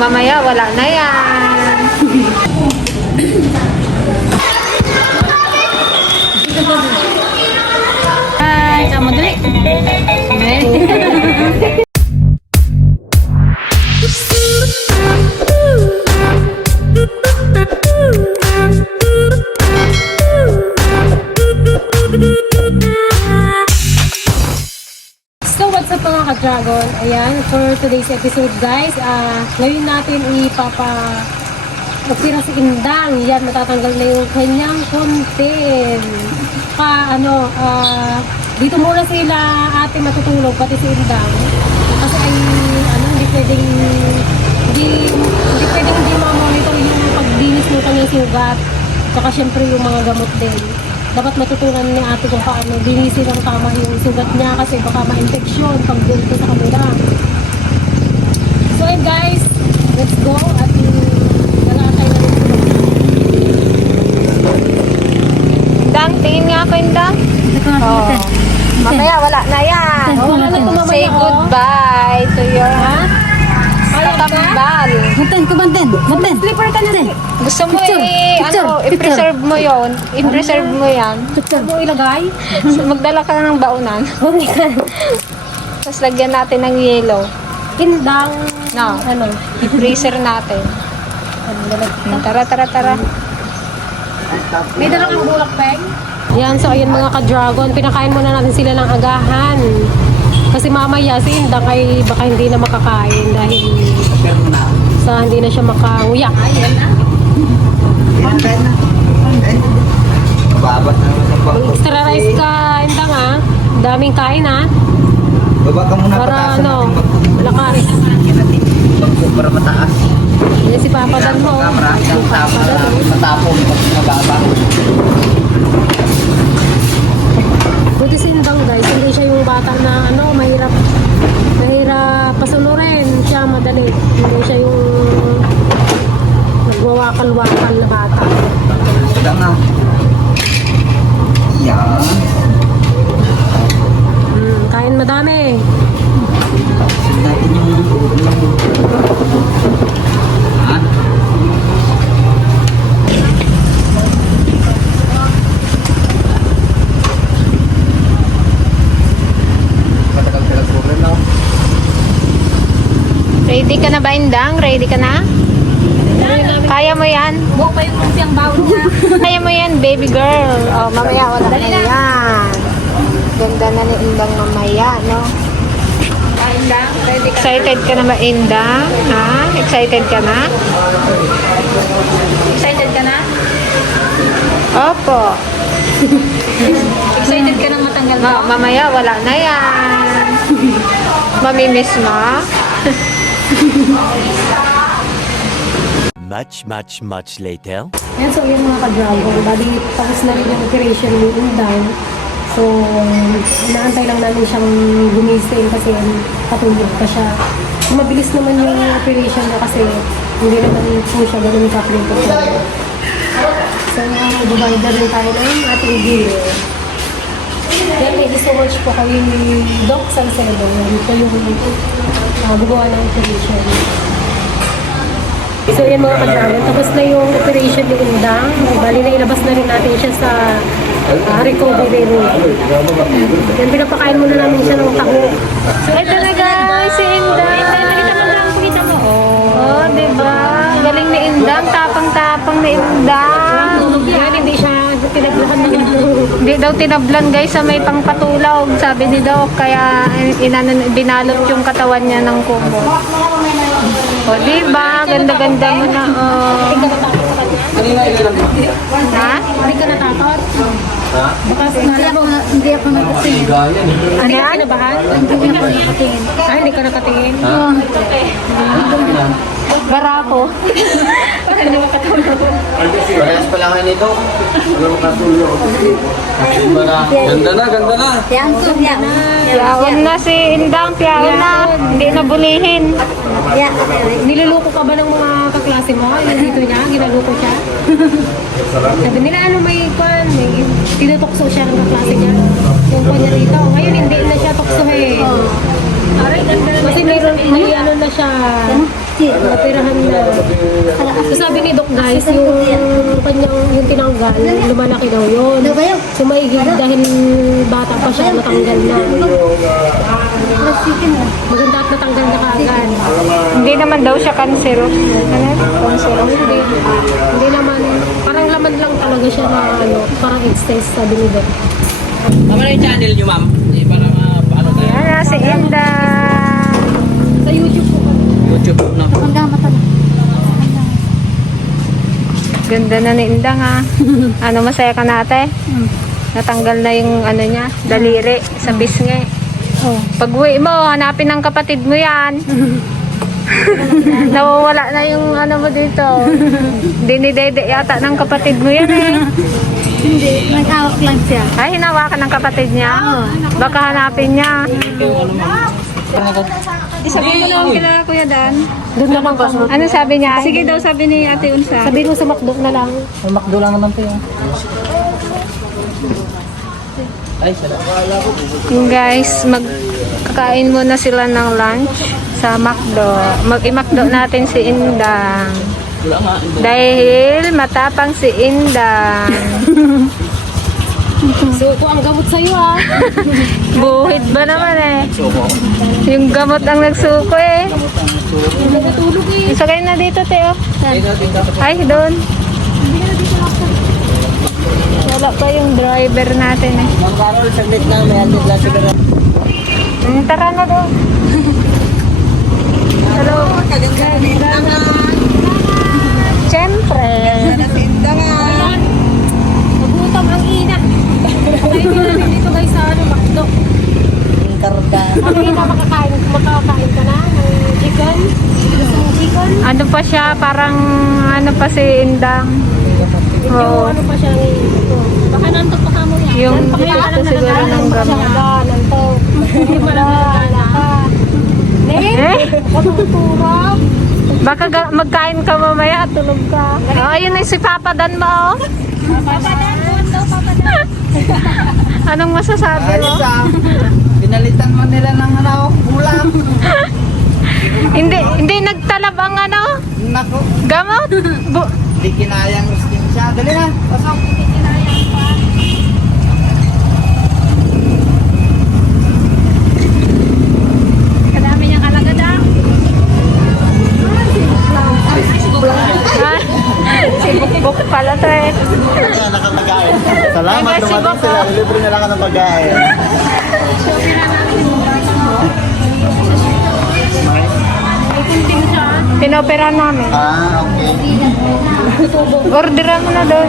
mamaya wala na yan. Ay, kamu dali. ka-dragon? Ayan, for today's episode guys, ah ngayon natin ipapa opera si Indang. Yan, matatanggal na yung kanyang content. Pa, ano, ah dito muna sila ate matutulog, pati si Indang. Kasi ay, ano, hindi pwedeng, hindi, hindi pwedeng hindi ma-monitor yung pagdinis ng kanyang sugat. Saka syempre yung mga gamot din. Dapat matutunan ni ate kung paano linisin ng tama yung sugat niya kasi baka ma-infection pag dito sa kanila. So ayun guys, let's go at yung nag-aantay na rin. Indang, tingin nga ako, Indang. Oh. Mamaya wala na yan. Oh, wala na Say goodbye to your katambal. Maten, kumanten, maten. Slipper ka na. Gusto mo Picture, i- picture, ano, picture. i-preserve mo yon, i-preserve mo yan. Saan mo ilagay? So, magdala ka ng baunan. Tapos lagyan natin ng yelo. Indang, No. ano, I-freezer natin. ano. Tara, tara, tara. May dala kang bulak, Peng? Yan, so ayun mga ka-dragon, pinakain muna natin sila ng agahan. Kasi mamaya si Indang ay baka hindi na makakain dahil sa hindi na siya makanguya. Babat na ang bangko. Extra rice ka, Indang ah. Daming kain ah. Baba ka muna Para ano, lakas. Para mataas. Yan si Papa Dan mo. na matapong pag mababa. Buti si Indang guys, hindi siya yung bata na ano, mahirap mahirap pasunurin siya madali. Hindi siya yung nagwawakal-wakal na bata. Sila nga. Yan. Mm, kain madami. Sila natin yung yung- Ha? Matagal sila problem na. Ready ka na ba, Indang? Ready ka na? Kaya mo yan? Buhok pa yung siyang bawon niya. Kaya mo yan, baby girl. Oh, mamaya wala na yan. Ganda na ni Indang mamaya, no? Indang. Excited ka na ba, Indang? Ha? Excited ka na? Excited ka na? Opo. Excited ka nang matanggal Ma- mamaya wala na yan. Mamimiss mo? Much, much, much later. Yan, so yun mga ka-dragon. Bali, tapos na rin yung operation ni Indang. So, inaantay lang namin siyang gumising kasi patulog pa siya. Mabilis naman yung operation niya kasi hindi naman po siya ganun kaprito. So, divider rin tayo ng ating video. Yan, thank you so much po kay Doc Salcedo. Ito yung uh, gumawa ng operation. So yan mga kadragon, tapos na yung operation ni Indang. Bali na ilabas na rin natin siya sa ah, recovery room. Yan, pinapakain muna namin siya ng taho. Ito na guys, si Indang. Pakita mo. Oh, di ba? Galing ni Indang, tapang-tapang ni Indang. Yan, hindi siya pinaglahan ng Hindi daw tinablan guys sa may pangpatulaw, sabi ni Doc. Kaya eh, inano, binalot yung katawan niya ng kumo. O, di ba? Ganda-ganda mo na. Oh. Ha? Hindi ka natakot? Hindi ako, hindi ako nagkatingin. Ano yan? Hindi ako nagkatingin. Ah, hindi ka nakatingin? Barako. Parehas pa lang nito. Ano makasulo? Ganda na, ganda na. Yan, so, yan. Piyawan na si Indang, piyawan na. Hindi na bulihin. Yan. Niluluko ka ba ng mga kaklase mo? Yung dito niya, ginaluko siya? Sabi nila, ano may kwan, may tinutokso siya ng kaklase niya. Yung kanya dito. Ngayon hindi na siya tuksohin. Kasi meron, may ano na siya, natirahan na. So sabi ni Doc guys, yung kanyang, yung tinanggal, lumalaki daw yun. So maigig dahil bata pa siya, natanggal na. Maganda at natanggal na kaagad. Hindi naman daw siya cancerous. Ano? Cancerous. Hindi, hindi naman, parang laman lang talaga siya na ano, parang excess, sabi ni Doc. Tama na yung channel nyo, ma'am. Eh, para paano tayo? Yan na si Inda. Sa YouTube po. YouTube na. Ganda na ni Inda nga. Ano, masaya ka na ate? Natanggal na yung ano niya, daliri sa bisngi. Pag uwi mo, hanapin ng kapatid mo yan. Nawawala na yung ano mo dito. Dinidede yata ng kapatid mo yan eh. Hindi, nag-awak lang siya. Ay, hinawakan ng kapatid niya. Baka hanapin niya. Isabi mo lang kila Kuya Dan. Doon na lang pa. Ano sabi niya? Sige daw sabi ni Ate Unsa. Sabi mo sa McDo na lang. Ang makdo lang naman to yung. Ay, salamat. Yung guys, magkakain muna sila ng lunch sa McDo. Mag-i-McDo natin si Indang. Dahil matapang si Indang. So, ito ang gamot sa'yo ah. Buhit ba naman eh? Suko. Yung gamot ang nagsuko eh. Hindi natulog eh. Isakay na dito, Teo. Ay, dapat. Ay, doon. Wala pa yung driver natin eh. Ma'am Carol, saglit lang. May handit lang siguro. Tara na doon. Hello. Siyempre. Nagutom ang ina. Ay, hindi dito guys sa ano, McDo. Karga. Ang ina makakain, makakain ka na ng chicken. Chicken? Ano pa siya, parang ano pa si Indang. Yung Oo. ano pa siya ng ito. Baka nantok pa ka mo yan. Yung gusto siguro ng gamot. Nantok. Hindi mo lang nagana ka. Eh? Matutulog. Baka ga- magkain ka mamaya, tulog ka. Oh, ayun na si Papa Dan mo. oh. Anong masasabi mo? ah. Pinalitan mo nila ng ano, ulam. Hindi, hindi nagtalab ang ano, Nako. gamot. Bu- Di kinayang skin siya. Dali na. Pasok. To eh. nakapagkain. Salamat, baka- sila. Libre na lang ka ng pagkain. Pinopera namin. Ah, okay. Orderan mo na doon.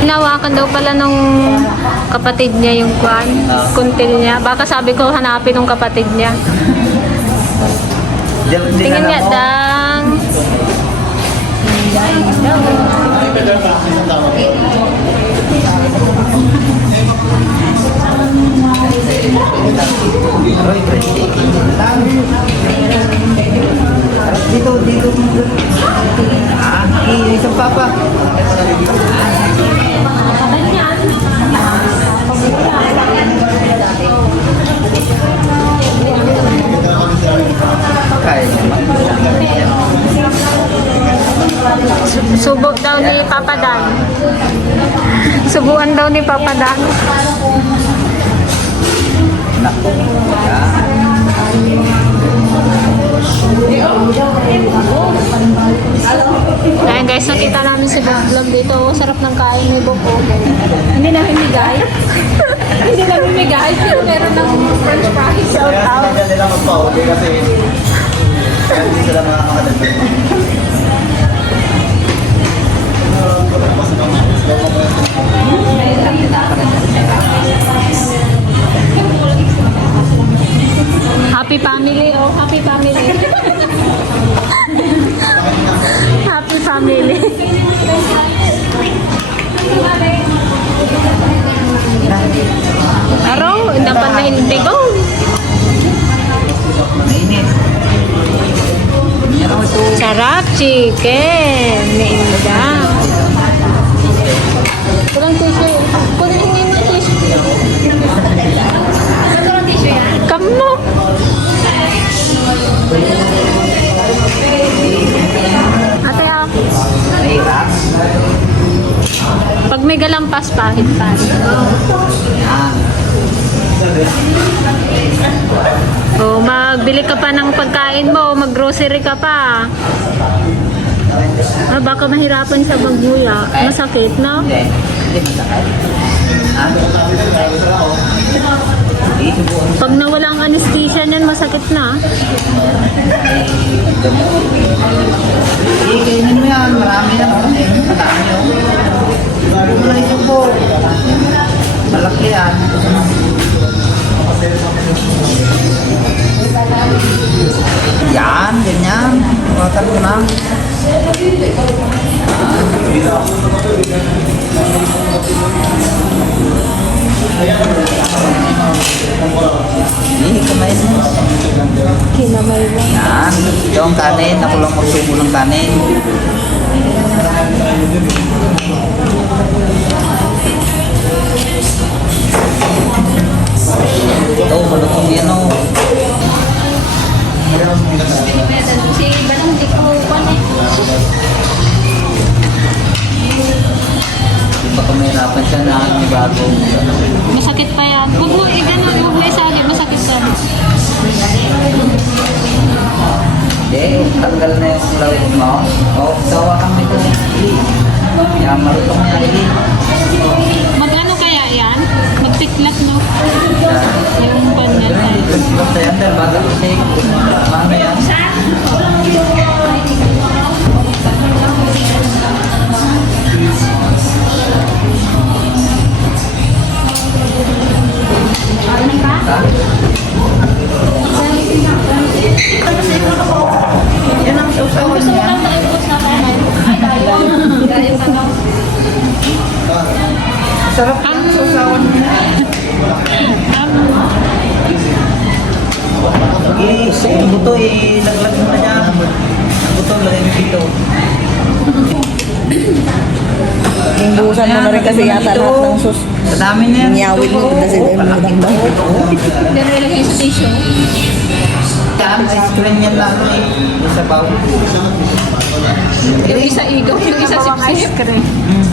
Hinawakan daw pala nung kapatid niya yung kwan, kuntil niya. Baka sabi ko hanapin ng kapatid niya. Tingin na nga, lang ako. dang. Dito, dito. Ah, isang papa. Kaya. Subo daw ni Papa Dan. Subuan daw ni Papa Dan. Ayan guys, nakita namin si Bob Vlog dito. Sarap ng kain ni Bob. oh. Hindi na mimigay. Hindi na mimigay. Pero meron ng french fries. Shout Kaya out. sinadya nila magpa-uli kasi kaya hindi sila makakadagdag. Happy family, oh. Happy family. Happy family. Araw, dapat na hindi ko. chicken ni may galampas, pahit pa. O, magbili ka pa ng pagkain mo, maggrocery ka pa. Ah, baka mahirapan sa magmuya. Masakit, no? Pag nawala ang anesthesia niyan, masakit na. Ikainin mo yan. Marami yan. oh. Marami mo na ito po. Malaki yan. Yan, ganyan. Tuwatan mo na. Hindi, kamay mo. Kinamay mo. Yan. Ito ang kanin. Ako lang magsubo ng kanin. Ito, malutong yan o. Si Balong di ko Di ba kung mahirapan siya na may bago. Masakit pa yan. Huwag mo, i-gano, huwag mo isagi. Masakit pa. Hindi, tanggal na yung lawit mo. O, sawa kang nito. Yan, malutong yan. Hindi. Mag-ano kaya yan? Magtiklat, no? Yung panyan tayo. Basta yan, dahil baga kasi. Mano yan. Ang niya. Sarap ang sausawan niya. Sige, yung buto ilaglag mo na dyan. Ang buto mo dito. Buhusan mo na rin kasi yata lahat ng sus. Sa dami na yan. Nyawin mo kasi dahil mo magandang. Nilagay sa tissue. Yan, ice cream yan lang eh. Yung sabaw. Yung isa igaw, yung isa sipsip. Hmm.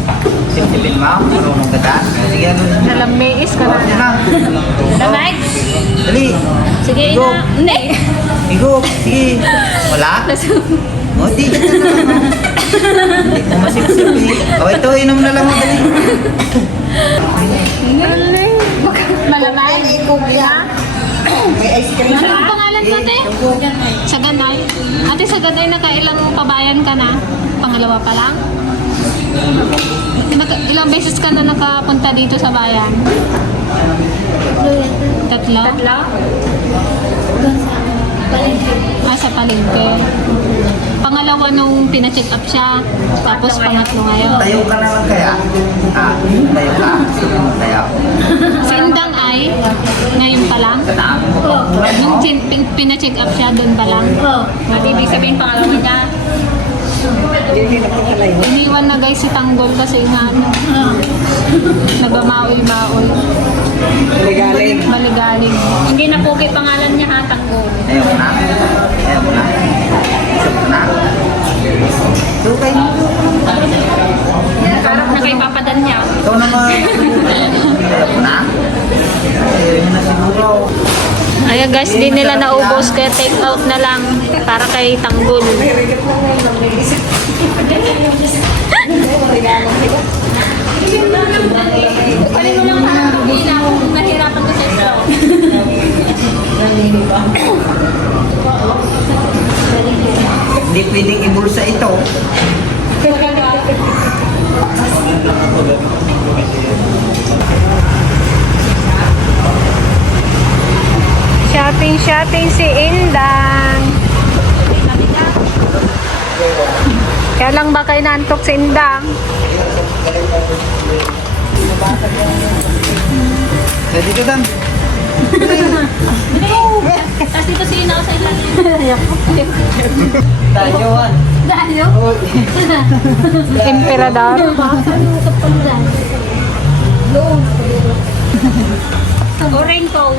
Sipsipin mo, marunong ka dyan. Sige, ano na. Nalamiis ka na. na. Damay? Dali. Sige, ina. Hindi. Igo, sige. Wala? O, di. Hindi ko masipsip eh. O, ito, inom na lang mo dali. Malamay? Ha? May ice cream. Ano ang pangalan mo, ate? Saganay? Ate, Saganay, nakailang pabayan ka na? Pangalawa pa lang? Naka, ilang beses ka na nakapunta dito sa bayan? Tatlo? Tatlo? Ah, sa palengke. Pangalawa nung pina-check up siya, tapos pangatlo ngayon. Tayo ka na lang kaya. Ah, tayo ka. Sige mo tayo. Si Indang ay, ngayon pa lang? Nung chin, pin, pina-check up siya, doon pa lang? Oo. Ibig sabihin pangalawa niya? Iniwan na guys si Tanggol kasi nga ano, nagmamaoy-maoy. Maligaling. Maligaling. Hindi na po kay pangalan niya ha, Tanggol. Ayaw mo na. Ayaw mo na. Gusto mo na. Sukay mo. Harap na kay papadan niya. Ikaw naman. Na. Mo na siguro. Ayan guys, di nila naubos kaya take out na lang para kay Tanggol. Kunin mo lang para hindi na ako nahirapan ko sa ito. Hindi pwedeng ibulsa ito. Shopping, shopping si Indang. Kaya lang ba kayo nantok si Indang? Pwede ka dan. Tapos dito si Ina sa ilan. Tayoan. Dahil Emperador. O raincoat.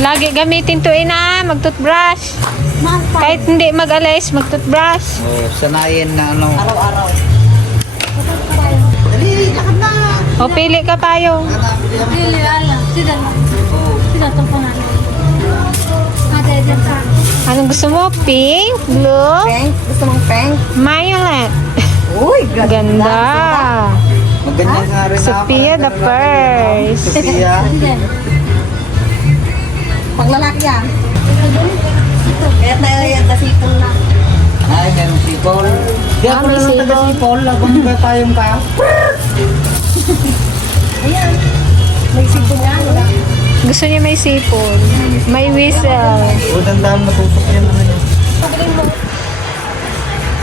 Lagi gamitin to ina, mag-toothbrush. Kahit hindi mag-alis, mag-toothbrush. Oh, sanayin na ano. Araw-araw. O pili ka payo. Dili, ala. Sida na. Sida itong Anong gusto mo? Pink? Blue? Pink? Gusto mong pink? Violet? Uy, Ganda. Maganyan nga rin ako. Sophia the first. Sophia. Sida. Paglalaki yan. Kaya tayo yan, nasipon na. Ay, ganun si Paul. Di ako may lang sipol. taga si Paul. Abang ba tayong ka? May sipon yan. Wala. Gusto niya may sipon. May whistle. O, dandaan matutok yan ano yun. Pabiling mo.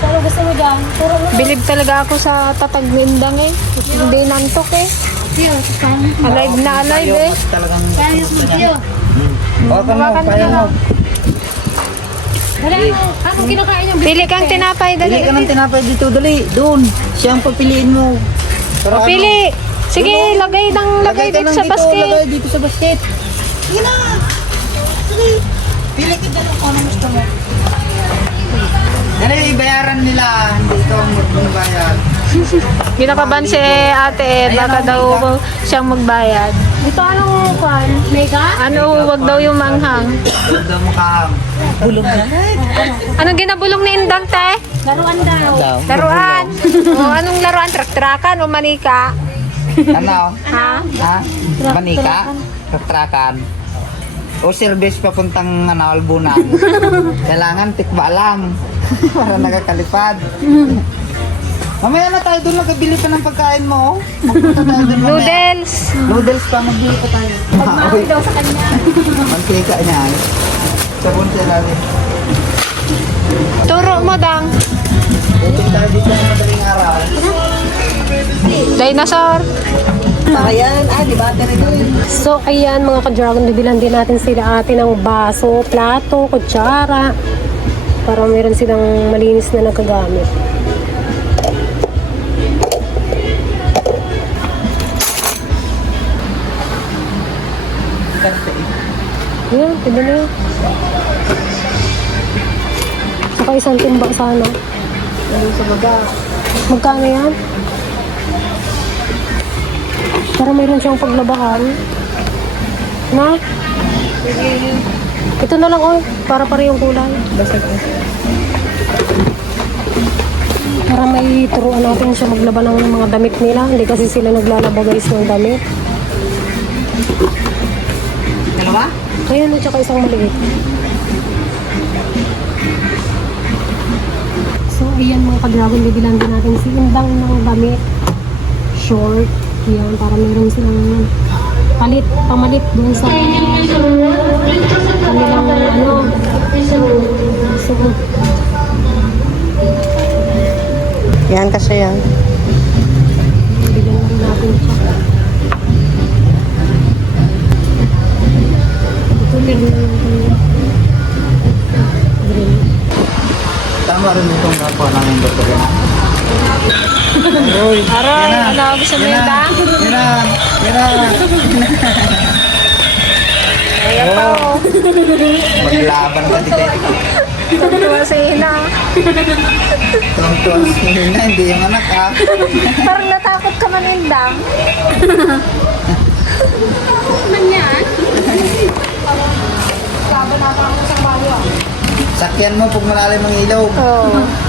So, ano gusto mo dyan? Puro mo. Bilib talaga ako sa tatagwindang eh. Hindi nantok eh. Tiyo. Alive na alive eh. Talagang Kaya mo, tiyo. Hawakan mo, kaya mo. mo. Wala ano. Kinakain yung Pili kang tinapay. Dali Dali. ka ng tinapay dito, dali. Doon. Siya ang papiliin mo. Para O, pili. Sige, lagay ng lagay dito lang sa basket. Lagay dito sa basket. Sige na. Sige. Pili ka dyan kung ano gusto mo. Dali, bayaran nila. Hindi ito ang magbayad. Ginakaban si ate. Baka daw siyang magbayad. Ito anong kwan? Mega? Ano, wag daw yung manghang. Huwag daw mo kahang. Bulog na. Anong ginabulong ni Indang, te? Laruan daw. Daw. Laruan. o, anong laruan? Trak-trakan o manika? Ano? Ha? Ha? Manika? Katrakan. O service papuntang ano, Albunan. Kailangan tikba lang. Para nagakalipad. Mamaya na tayo doon magkabili pa ng pagkain mo. oh. Magpunta tayo doon mamaya. Noodles. Noodles pa, magbili pa tayo. Pagmahal daw sa kanya. Mantika niya. Sabon siya lagi. Turo mo, Dang. Dito tayo dito ng madaling araw. Dinosaur. Saka yan. Ah, di battery doon. So, ayan mga ka-dragon, bibilan din natin sila ate ng baso, plato, kutsara. Para meron silang malinis na nagagamit. Yan, pwede na yun. Saka isang timba sana. Ayun sa baga. Magkano yan? Para mayroon siyang paglabahan. Na? Ito na lang, oh. Para parehong kulay. Para may turuan natin siya maglaba ng mga damit nila. Hindi kasi sila naglalaba guys ng damit. Dalawa? Ayan, at saka isang maliit. So, ayan mga ka-dragon, bibilan din natin si Indang ng damit. Short. Yan, para meron silang palit, pamalit dun sa kanilang ano. So, Yan kasi yan. na rin natin siya. Ito. Tama rin itong nakuha namin dito. Aroy. Aroy, ano gusto mo yung Dang? Yan na. Yan na. Ayan pa, oh. Maglaban ka dito. Tuwa si Ina. Tuwang-tuwang sila na, hindi yung anak ah. Parang natakot ka man, Indang. Sakyan mo pag malalim ang ilaw. Oo. Bulak pa rin pa rin sa ala. Bulak pa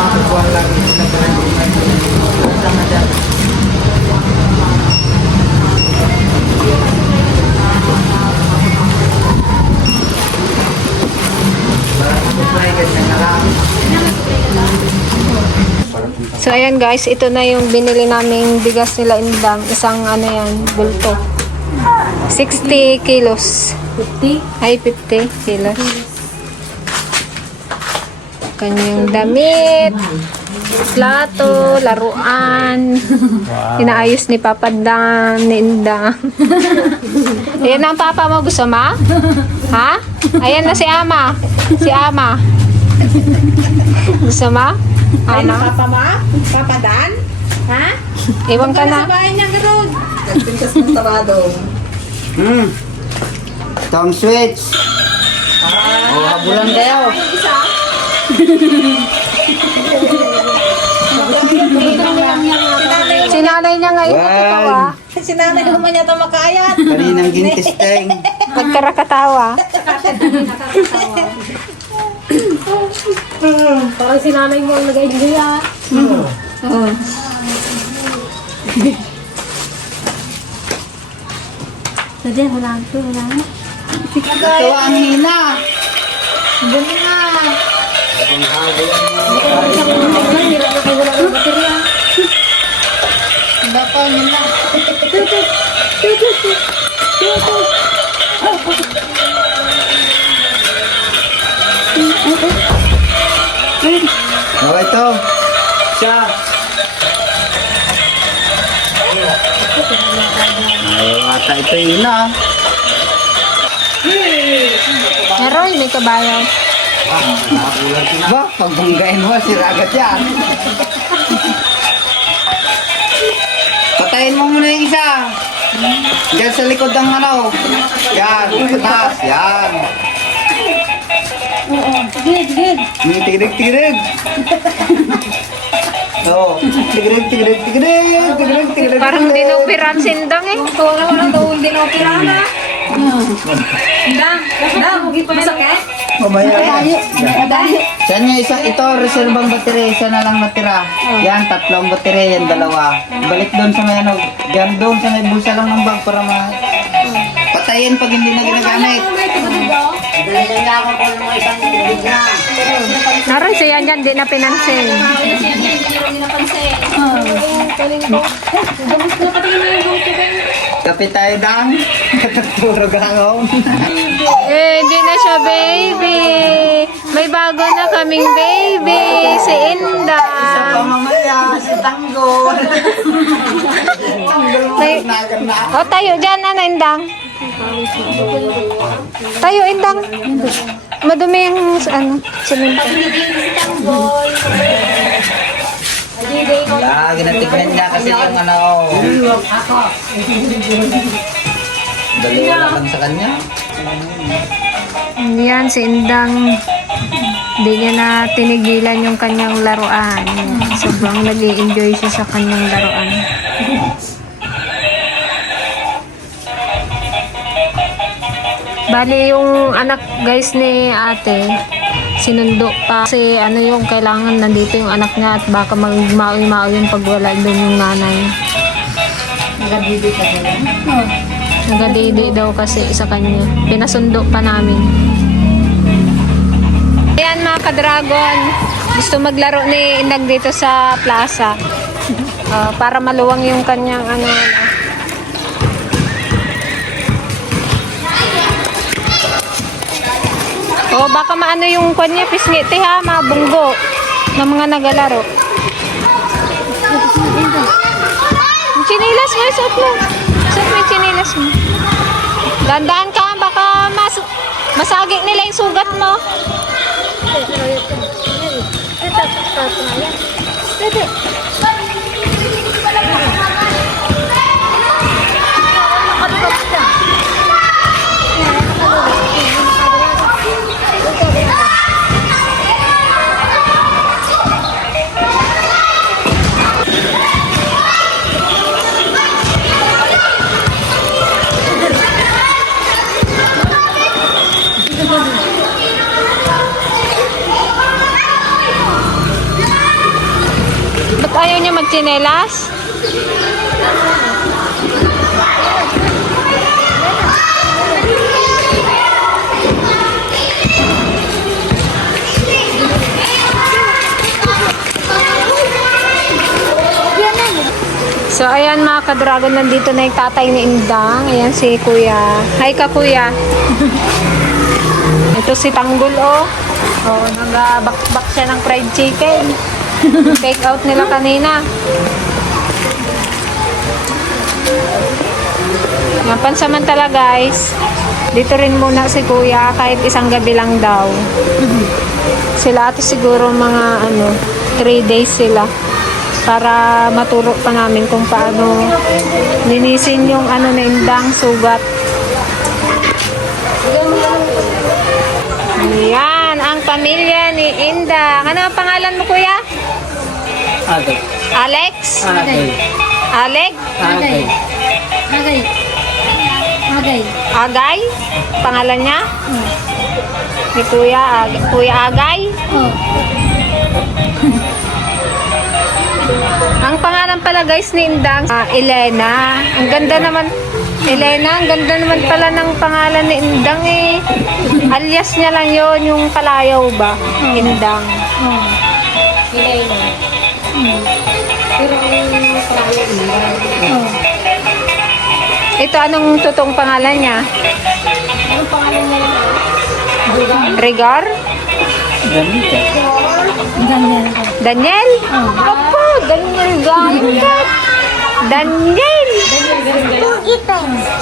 makakakuha lagi sila pa So ayan guys, ito na yung binili naming bigas nila indang. Isang ano yan, bulto. 60 kilos. 50? Ay, 50 kilos. Kanyang damit, plato, laruan. Inaayos ni Papa Dan, ni Indang. Ayan ang papa mo, gusto ma? Ha? Ayan na si Ama. Si Ama. Gusto ma? Ama? Papa ma? Papa Dan? Ha? Iwan ka na. Bahay niya garod. Hmm. Tom switch. Oh, habulan kayo. Sinanay niya ngayon nakatawa. Sinanay naman niya ito makayat. Kaninang gintisteng. Nagkarakatawa. Parang si nanay mo ang nag-enjoy ah. Sadya, wala ito, wala. Ito ang hina. Dali na. Parang siya kung nag-enjoy, hirap na kayo wala ng baterya. Baka nila. Okay to. Siya. Ayaw ata ito yun ah. Meron, may kabayan. Ba, pag bunggain mo, sira agad yan. Patayin mo muna yung isa. Diyan sa likod ng ano. Yan, sa taas. Yan. Gid, gid. Hmm, Tigirig, tigirig. So, tigirig, tigirig, tigirig, tigirig, tigirig. Parang dinupiran sindang eh. Wala wala daw din ako pirana. Dang, dang, masakit? Mamaya. Yan. Yan yung isa, ito, reservang battery, isa na lang matira. Yan, tatlong battery, yan dalawa. Balik doon sa may ano, yan doon sa may bulsa lang ng bag para ma... Patayin pag hindi na ginagamit. Naroon siya yan, di na pinansin. Kape tayo dang. Puro gangong. Eh, di na siya baby. May bago na kaming baby, si Inda. Pamamaya, si Tanggol. May, na. o, tayo dyan, ano, Indang? Tayo, Indang. Madumi yung, ano, silinta. Yeah, ginatignan niya kasi yung ano. Dalawa lang sa kanya. Yan, si Indang. Hindi niya na tinigilan yung kanyang laruan. Sobrang nag enjoy siya sa kanyang laruan. Bali yung anak guys ni ate, sinundo pa. Kasi ano yung kailangan nandito yung anak niya at baka magmaoy-maoy yung pag wala doon yung nanay. Nagadidi daw kasi sa kanya. Pinasundo pa namin. Ayan mga ka-dragon. Gusto maglaro ni Indag dito sa plaza. Ah, para maluwang yung kanyang ano. ano. O baka maano yung kanya pisngiti ha, mga bunggo ng mga nagalaro. Chinilas mo, suot mo. Suot mo chinilas mo. Dandaan ka, baka mas masagi nila yung sugat mo. Ba't magchinelas? So, ayan mga ka-dragon, nandito na yung tatay ni Indang. Ayan si Kuya. Hi ka, Kuya. Ito si Tanggol, oh. Oh, nag-bakbak siya ng fried chicken. Take out nila kanina. Yan, pansamantala guys, dito rin muna si Kuya kahit isang gabi lang daw. Sila ate siguro mga ano, 3 days sila para maturo pa namin kung paano linisin yung ano na indang sugat. Yan, ang pamilya ni Inda. Ano ang pangalan mo, kuya? Agay. Alex? Agay. Alec? Agay. Agay. Agay. Agay? Pangalan niya? Ni Kuya, Ag Kuya Agay? Oh. Ang pangalan pala guys ni Indang, ah, Elena. Ang ganda naman, Elena, ang ganda naman pala ng pangalan ni Indang eh. Alias niya lang yon yung palayaw ba? Indang. Oh. Elena. Oh. Ito, anong totoong pangalan niya? Anong pangalan niya? Regar? Ganyan. Daniel? Opo, Daniel Ganda. Daniel!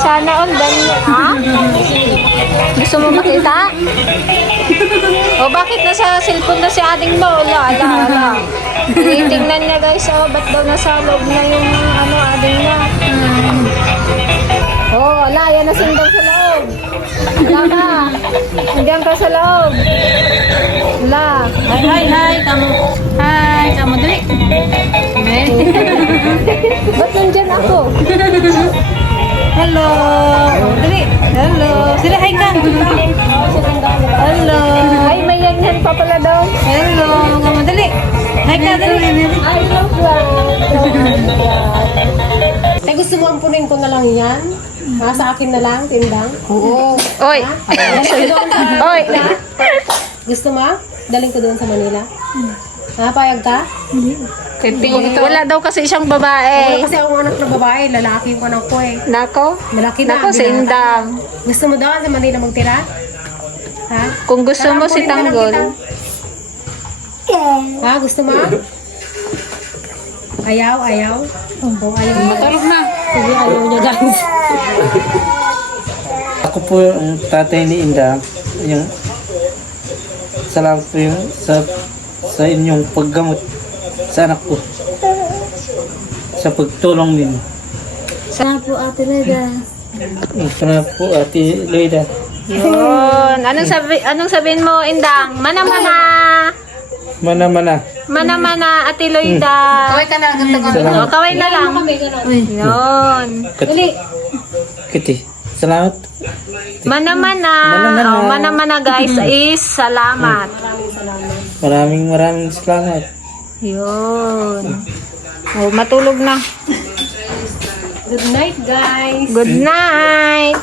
Sana all Daniel. Ha? Gusto mo makita? o bakit nasa cellphone na si ating mo? Ala, ala, ala. Tinitingnan niya guys, oh, ba't daw nasa loob na yung ano, ading niya? Oh, ala, yan na sindang sa loob. Wala ka. Andiyan ka sa loob. Wala. Hi, hi, hi. Kamu. Hi, kamu dali. Ba't nandyan ako? Hello. Dali. Hello. Sila, hi ka. Hello. Ay, may yan pa pala daw. Hello. Kamu dali. Love Tay, gusto mo ampunin ko na lang yan? Ha, sa akin na lang, tindang? Oo. Oy! Oy! Gusto mo? Daling ko doon sa Manila? Ha, payag ka? Wala daw kasi siyang Wala babae. kasi akong anak na babae, lalaki yung anak ko eh. Nako? Malaki na. Nako, si binata. Indang. Gusto mo daw sa Manila magtira? Ha? Kung gusto mo si Tanggol. Ha, gusto mo? Ayaw, ayaw? Oo, ayaw. Matulog na. Sige, ayaw niya guys. Ako po ang tatay ni Inda. Yung salamat po yung sa, sa inyong paggamot sa anak ko. Sa pagtulong din. Sana po ate Leda. Salamat po Ate Loida. Yun. Anong, sabi, anong sabihin mo, Indang? Mana-mana! Mana-mana. Mana-mana, Ate Loida. Kaway ka na. Ganto ka. O, kaway na lang. Yun. Kati. Kati. Salamat. Mana-mana. Mana-mana. O, mana-mana guys is salamat. Maraming maraming salamat. Yun. O, matulog na. Good night, guys. Good night.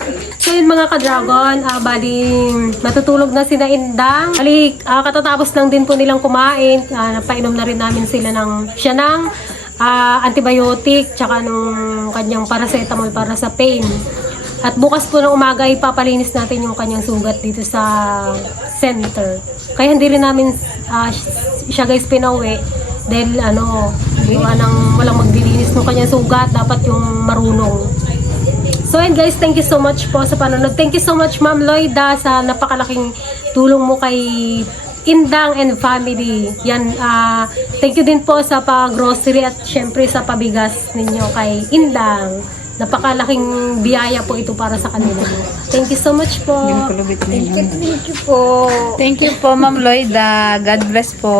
So yun mga ka-dragon, ah bali natutulog na sila Indang. Bali ah, katatapos lang din po nilang kumain, ah, napainom na rin namin sila ng siya ng ah, antibiotic tsaka nung kanyang paracetamol para sa pain. At bukas po ng umaga ipapalinis natin yung kanyang sugat dito sa center. Kaya hindi rin namin ah, siya guys pinauwi dahil ano, gawa ng walang maglilinis ng kanyang sugat, dapat yung marunong. So and guys, thank you so much po sa panonood. Thank you so much Ma'am Lloyda sa napakalaking tulong mo kay Indang and family. Yan, ah, thank you din po sa pag-grocery at syempre sa pabigas ninyo kay Indang. Napakalaking biyaya po ito para sa kanila. Thank you so much po. Thank you, thank you po. Thank you po, Ma'am Lloyda. God bless po.